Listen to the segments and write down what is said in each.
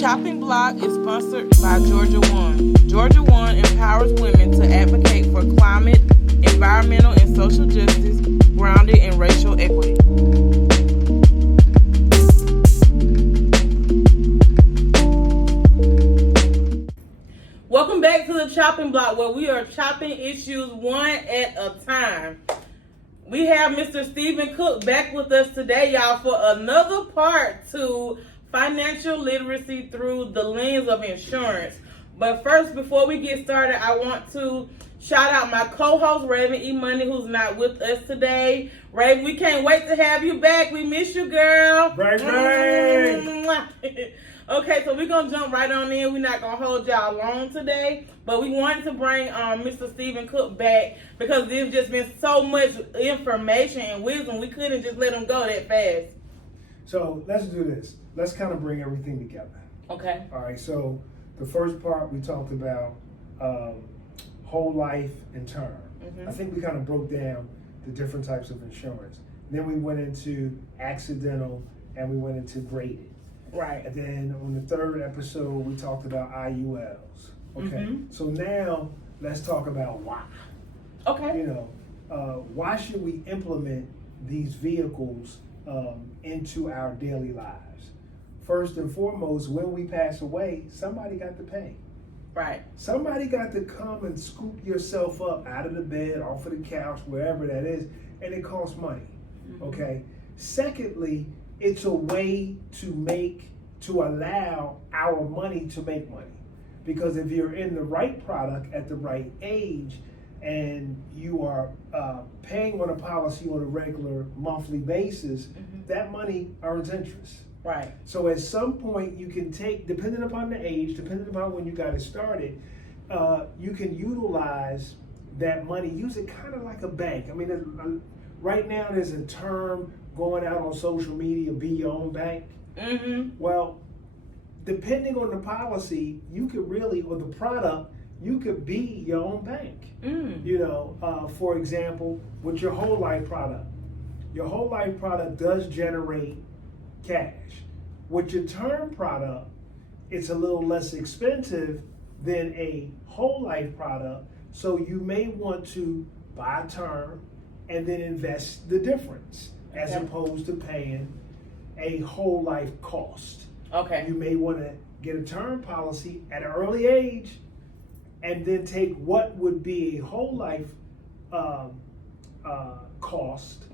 Chopping Block is sponsored by Georgia One. Georgia One empowers women to advocate for climate, environmental, and social justice grounded in racial equity. Welcome back to the Chopping Block, where we are chopping issues one at a time. We have Mr. Stephen Cook back with us today, y'all, for another part to financial literacy through the lens of insurance. But first, before we get started, I want to shout out my co-host, Raven E. Money, who's not with us today. Raven, we can't wait to have you back. We miss you, girl. Right. Okay, so we're going to jump right on in. We're not going to hold y'all long today, but we wanted to bring Mr. Stephen Cook back because there's just been so much information and wisdom. We couldn't just let him go that fast. So let's do this. Let's kind of bring everything together. Okay. All right, so the first part we talked about whole life and term. Mm-hmm. I think we kind of broke down the different types of insurance. Then we went into accidental and we went into graded. Right. And then on the third episode, we talked about IULs. Okay. Mm-hmm. So now let's talk about why. Okay. You know, why should we implement these vehicles into our daily lives? First and foremost, when we pass away, somebody got to pay. Right. Somebody got to come and scoop yourself up out of the bed, off of the couch, wherever that is, and it costs money. Mm-hmm. Okay. Secondly, it's a way to allow our money to make money. Because if you're in the right product at the right age and you are paying on a policy on a regular monthly basis, mm-hmm. that money earns interest. Right. So at some point you can take, depending upon the age, depending upon when you got it started, you can utilize that money, use it kind of like a bank. I mean, right now there's a term going out on social media, be your own bank. Mm-hmm. Well, depending on the policy, you could really, or the product, you could be your own bank. Mm. You know, for example, with your whole life product. Your whole life product does generate cash. With your term product, it's a little less expensive than a whole life product, so you may want to buy a term and then invest the difference, as opposed to paying a whole life cost. Okay. You may want to get a term policy at an early age and then take what would be a whole life cost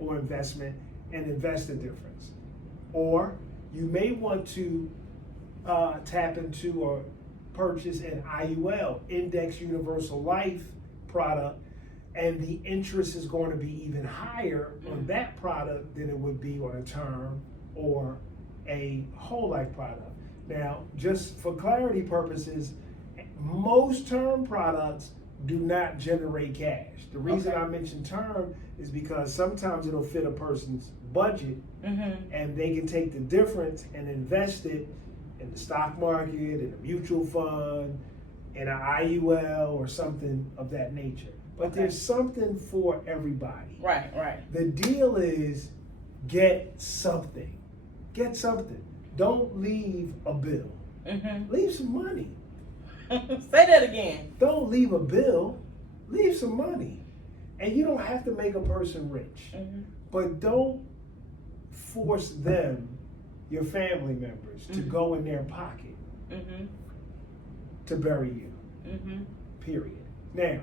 or investment and invest the difference. Or you may want to tap into or purchase an IUL, Index Universal Life product, and the interest is going to be even higher on that product than it would be on a term or a whole life product. Now, just for clarity purposes, most term products do not generate cash. The reason I mention term is because sometimes it'll fit a person's budget, mm-hmm. and they can take the difference and invest it in the stock market, in a mutual fund, in an IUL or something of that nature. But there's something for everybody. Right, right. The deal is get something. Get something. Don't leave a bill. Mm-hmm. Leave some money. Say that again. Don't leave a bill. Leave some money. And you don't have to make a person rich. Mm-hmm. But don't force them, your family members, to go in their pocket to bury you. Period. Now,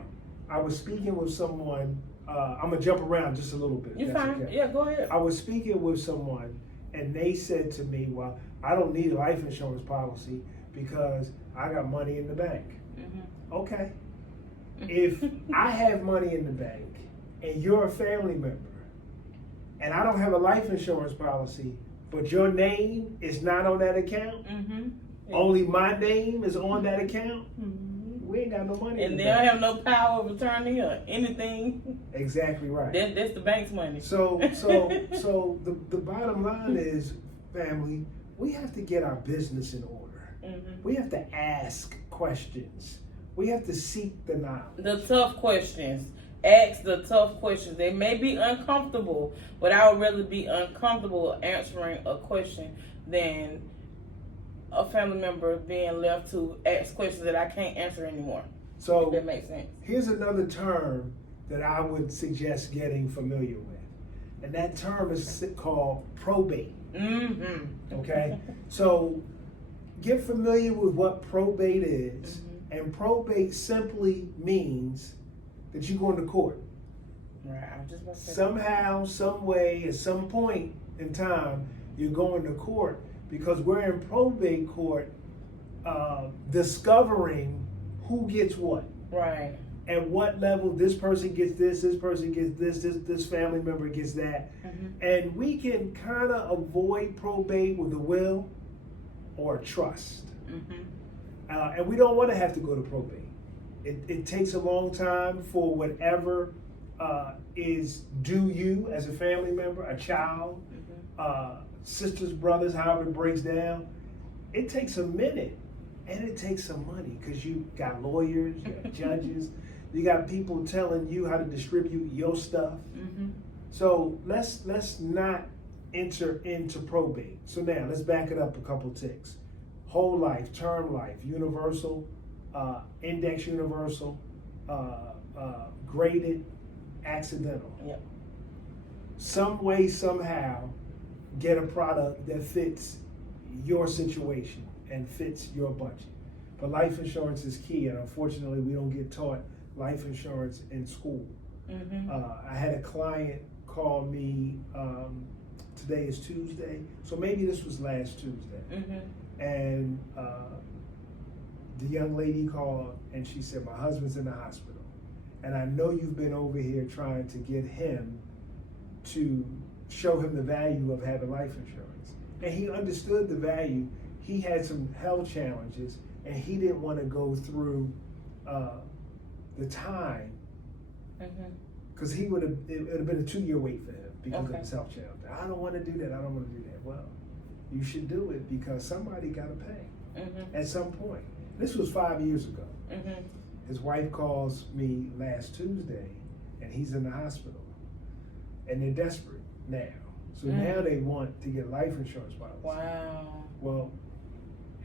I was speaking with someone, I'm going to jump around just a little bit. You're fine. Okay. Yeah, go ahead. I was speaking with someone, and they said to me, well, I don't need a life insurance policy because I got money in the bank. Okay. If I have money in the bank, and you're a family member, and I don't have a life insurance policy, but your name is not on that account, only my name is on that account, we ain't got no money. And they don't have no power of attorney or anything. Exactly right. That's the bank's money. So the bottom line is, family, we have to get our business in order. We have to ask questions. We have to seek the knowledge. The tough questions. Ask the tough questions. They may be uncomfortable, but I would rather be uncomfortable answering a question than a family member being left to ask questions that I can't answer anymore. So if that makes sense. Here's another term that I would suggest getting familiar with, and that term is called probate. Mm-hmm. Okay, so get familiar with what probate is, and probate simply means that you're going to court. Right. I was just about to say Somehow, some way, at some point in time, you're going to court because we're in probate court, discovering who gets what. Right. At what level this person gets this person gets this family member gets that. And we can kind of avoid probate with a will or a trust. And we don't want to have to go to probate. It takes a long time for whatever is due you as a family member, a child, sisters, brothers, however it breaks down. It takes a minute, and it takes some money because you got lawyers, you got judges, you got people telling you how to distribute your stuff. So let's not enter into probate. So now let's back it up a couple ticks. Whole life, term life, universal, index universal, graded, accidental. Yep. Some way, somehow, get a product that fits your situation and fits your budget. But life insurance is key, and unfortunately, we don't get taught life insurance in school. I had a client call me, today is Tuesday, so maybe this was last Tuesday. And the young lady called and she said, my husband's in the hospital. And I know you've been over here trying to get him to show him the value of having life insurance. And he understood the value. He had some health challenges and he didn't want to go through the time because it would have been a 2-year wait for him because of his health challenge. I don't want to do that. I don't want to do that. Well, you should do it because somebody got to pay at some point. This was 5 years ago. His wife calls me last Tuesday and he's in the hospital and they're desperate now. So now they want to get life insurance policy. Wow. Well,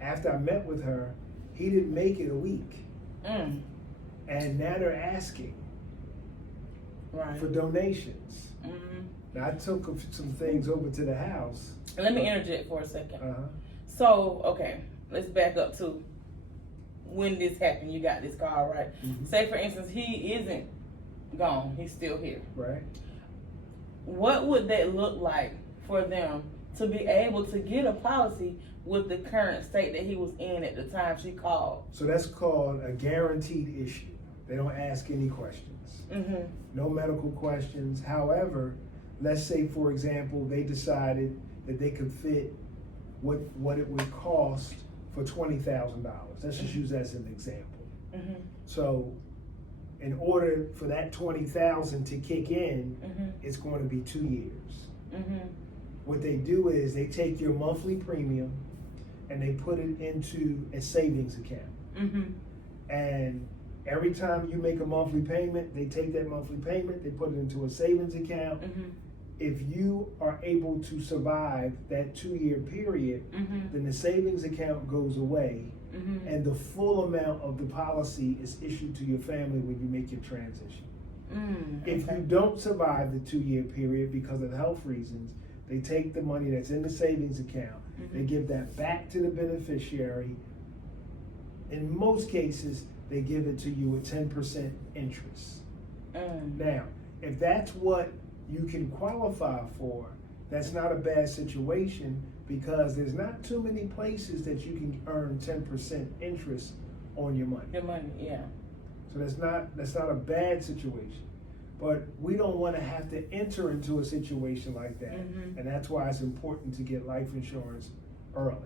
after I met with her, he didn't make it a week. And now they're asking for donations. Now I took some things over to the house. Let me interject for a second. So, okay, let's back up to when this happened. You got this call, right? Say, for instance, he isn't gone. He's still here. Right. What would that look like for them to be able to get a policy with the current state that he was in at the time she called? So that's called a guaranteed issue. They don't ask any questions. No medical questions. However, let's say, for example, they decided that they could fit what it would cost for $20,000. Let's just use that as an example. So in order for that $20,000 to kick in, it's going to be 2 years. What they do is they take your monthly premium and they put it into a savings account. And every time you make a monthly payment, they take that monthly payment, they put it into a savings account. If you are able to survive that 2-year period, then the savings account goes away and the full amount of the policy is issued to your family when you make your transition. If you don't survive the 2-year period because of health reasons, they take the money that's in the savings account, they give that back to the beneficiary. In most cases, they give it to you with 10% interest. Now, if that's what you can qualify for, that's not a bad situation because there's not too many places that you can earn 10% interest on your money. Your money, yeah. So that's not a bad situation. But we don't want to have to enter into a situation like that. And that's why it's important to get life insurance early.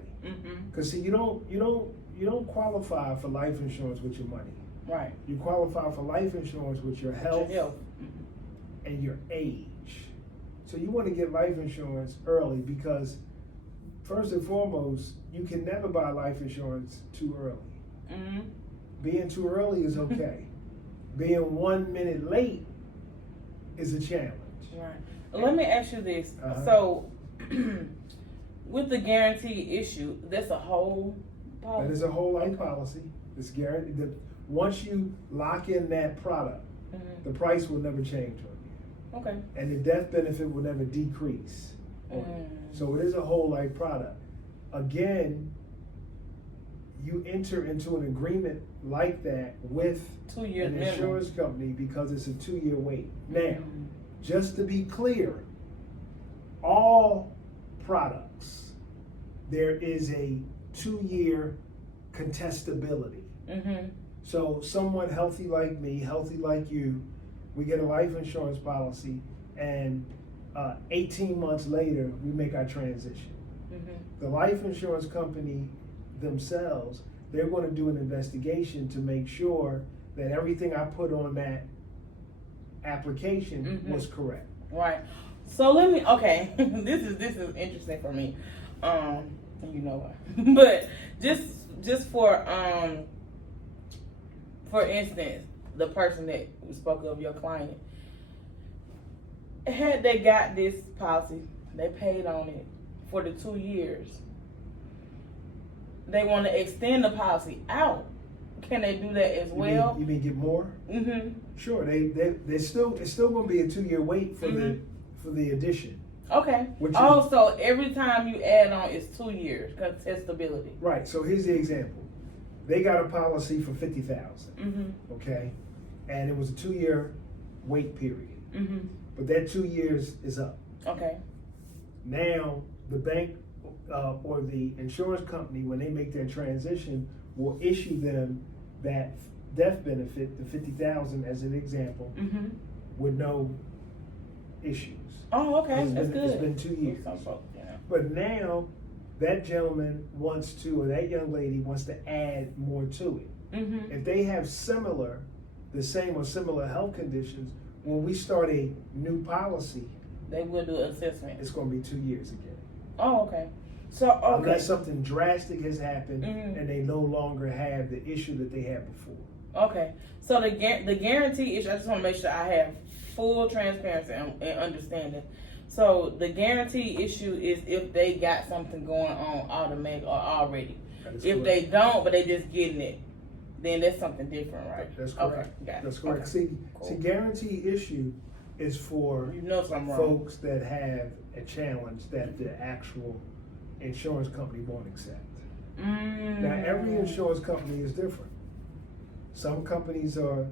Because see, you don't qualify for life insurance with your money. Right. You qualify for life insurance with your health, and your age. So you want to get life insurance early because first and foremost, you can never buy life insurance too early. Being too early is okay. Being 1 minute late is a challenge. Right. Let me ask you this. So with the guarantee issue, that's a whole policy. That is a whole life policy. It's guaranteed. Once you lock in that product, the price will never change on you. Okay. And the death benefit will never decrease on you. So it is a whole life product. Again, you enter into an agreement like that with 2 years an insurance company because it's a 2-year wait. Now, just to be clear, all products, there is a 2-year contestability. So someone healthy like me, healthy like you, we get a life insurance policy, and 18 months later, we make our transition. The life insurance company themselves, they're going to do an investigation to make sure that everything I put on that application was correct. Right. So let me. Okay, this is interesting for me. You know why? But just for instance, the person that we spoke of, your client, had they got this policy, they paid on it for the 2 years. They want to extend the policy out. Can they do that as well? You mean get more? Sure. It's still going to be a 2-year wait for the addition. Okay. So every time you add on, it's 2 years contestability. Right. So here's the example. They got a policy for $50,000. Okay, and it was a 2-year wait period. But that 2 years is up. Okay. Now the bank or the insurance company, when they make their transition, will issue them that death benefit, the $50,000 as an example, with no issues. Oh, okay, that's good. It's been 2 years. But now that gentleman wants to, or that young lady wants to add more to it. If they have the same or similar health conditions, when we start a new policy, they will do an assessment. It's going to be 2 years again. Oh, okay. So, unless something drastic has happened and they no longer have the issue that they had before. Okay. So the guarantee issue, I just want to make sure I have full transparency and understanding. So the guarantee issue is if they got something going on automatic or already. If they don't, but they just getting it, then that's something different, right? That's correct. Okay, got it. That's correct. Okay. See, guarantee issue is for folks that have a challenge that the actual insurance company won't accept. Now, every insurance company is different. Some companies are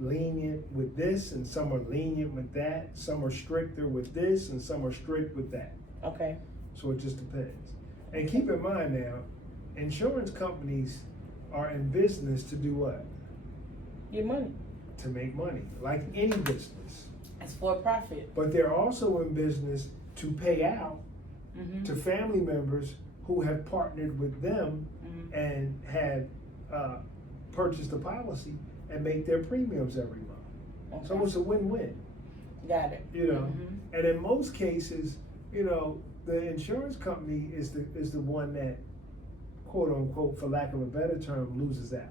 lenient with this, and some are lenient with that. Some are stricter with this, and some are strict with that. Okay. So it just depends. And keep in mind now, insurance companies are in business to do what? Get money. To make money, like any business. It's for profit. But they're also in business to pay out to family members who have partnered with them and had purchased a policy and make their premiums every month. Okay. So it's a win-win. Got it. You know, and in most cases, you know, the insurance company is the one that, quote unquote, for lack of a better term, loses out.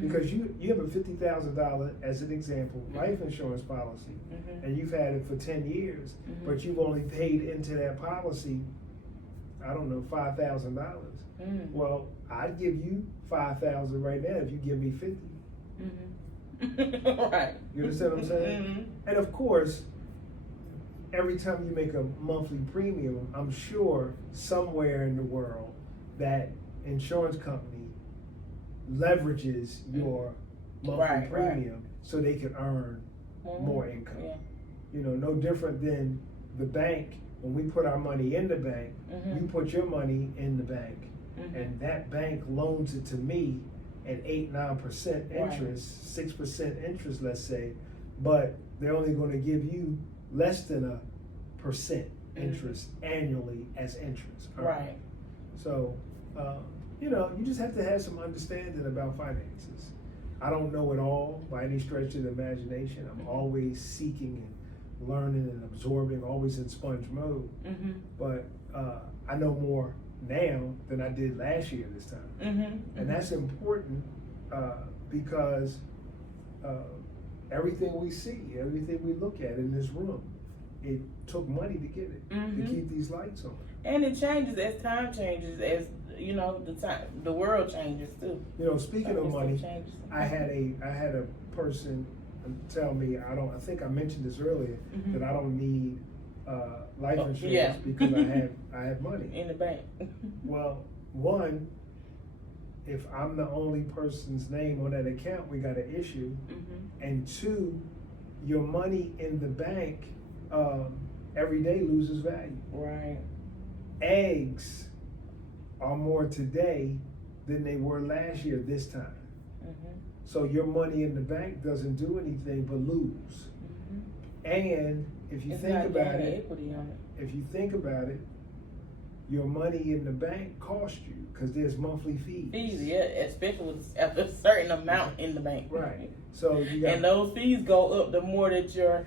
Because you have a $50,000, as an example, life insurance policy, and you've had it for 10 years, but you've only paid into that policy, I don't know, $5,000. Well, I'd give you $5,000 right now if you give me 50. Right. You understand what I'm saying? And of course, every time you make a monthly premium, I'm sure somewhere in the world that insurance company leverages your monthly premium so they can earn more income. Yeah. You know, no different than the bank. When we put our money in the bank, you put your money in the bank, and that bank loans it to me at 8-9% interest, 6% interest, let's say, but they're only going to give you less than 1% interest annually as interest. Right. So, you know, you just have to have some understanding about finances. I don't know it all by any stretch of the imagination. I'm always seeking and learning and absorbing, always in sponge mode. But I know more now than I did last year this time. And that's important because everything we see, everything we look at in this room it took money to get it, to keep these lights on. And it changes as time changes, as the world changes too. Speaking of money, I had a person tell me, I think I mentioned this earlier, that I don't need life insurance because I have money in the bank. Well, one, if I'm the only person's name on that account, we got an issue. And two, your money in the bank every day loses value. Right. Eggs are more today than they were last year this time. So your money in the bank doesn't do anything but lose. And if you think about it, your money in the bank costs you because there's monthly fees. Yeah, especially at a certain amount in the bank. Right. So you got, and those fees go up the more that you're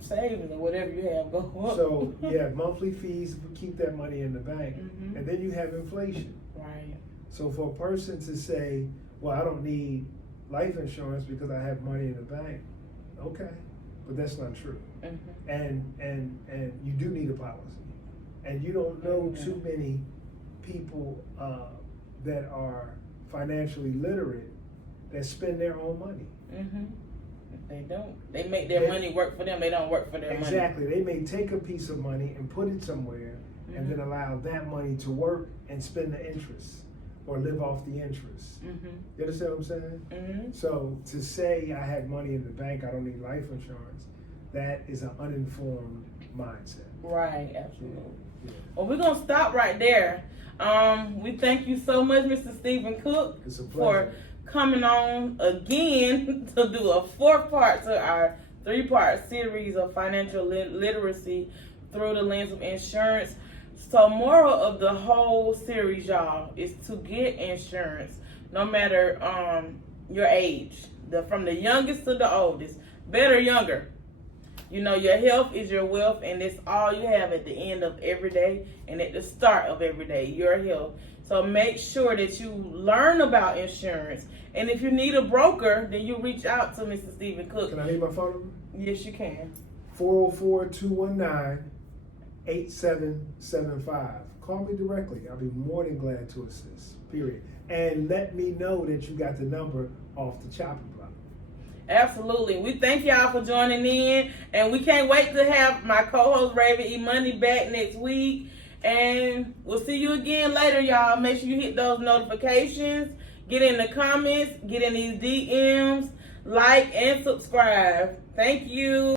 saving or whatever you have go up. So you have monthly fees to keep that money in the bank, and then you have inflation. Right. So for a person to say, well, I don't need life insurance because I have money in the bank, okay, but that's not true. And you do need a policy. And you don't know too many people that are financially literate that spend their own money. They don't. They make their money work for them. They don't work for their money. Exactly. They may take a piece of money and put it somewhere and then allow that money to work and spend the interest or live off the interest. You understand what I'm saying? So to say I have money in the bank, I don't need life insurance, that is an uninformed mindset. Right, absolutely. Yeah. Well, we're going to stop right there. We thank you so much, Mr. Stephen Cook, for coming on again to do a 4-part to our 3-part series of financial literacy through the lens of insurance. So moral of the whole series, y'all, is to get insurance no matter your age, from the youngest to the oldest. Better younger. Your health is your wealth, and it's all you have at the end of every day and at the start of every day, your health. So make sure that you learn about insurance. And if you need a broker, then you reach out to Mr. Stephen Cook. Can I leave my phone number? Yes, you can. 404-219-8775. Call me directly. I'll be more than glad to assist, period. And let me know that you got the number off the chopping block. Absolutely. We thank y'all for joining in, and we can't wait to have my co-host Raven E. Money back next week. And we'll see you again later, y'all. Make sure you hit those notifications, get in the comments, get in these DMs, like and subscribe. Thank you.